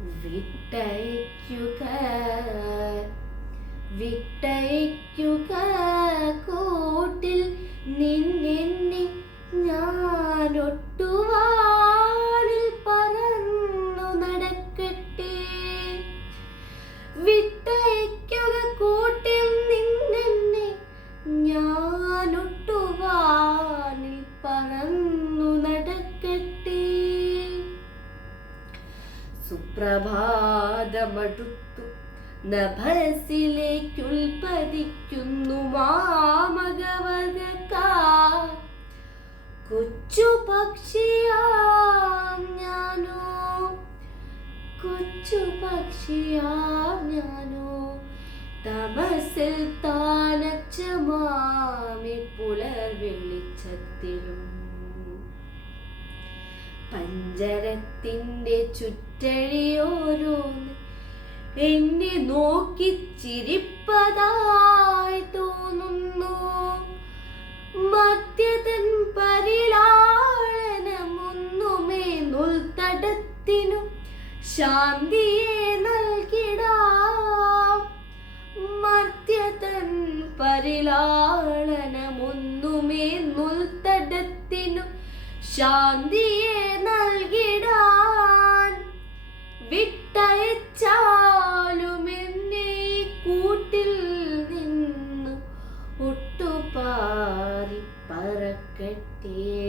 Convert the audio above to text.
വിട്ടയക്കുക വിട്ടയക്കുക കൂട്ടിൽ നിന്നെന്നെ ഞാനൊട്ടുവാനിൽ പറന്നു നടക്കട്ടെ. വിട്ടയക്കുക കൂട്ടിൽ നിന്നെന്നെ ഞാനൊട്ടുവാനിൽ സുപ്രഭാതമടുത്തു. നഭസിലേക്കുൽപ്പതിക്കുന്നു മാമകവത കൊച്ചു പക്ഷിയാം ഞാനോ? കൊച്ചു പക്ഷിയാം ഞാനോ? തമസിൽ താനച്ച മാമി പുലർ വെളിച്ചത്തിലും പഞ്ചരത്തിന്റെ ചുറ്റഴിയോരോന്ന് എന്നെ നോക്കി ചിരിപ്പതായി തോന്നുന്നു. മദ്യതൻ പരിലാളനമൊന്നുമേ നുൽത്തടത്തിനും ശാന്തിയെ നൽകിടാം. മർത്യതൻ പരിലാളനമൊന്നുമേ നുൽത്തടത്തിനും ശാന്തിയെ നൽകിടാൻ വിട്ടയച്ചാലും എന്നെ കൂട്ടിൽ നിന്ന് ഒട്ടുപാറി പറക്കട്ടേ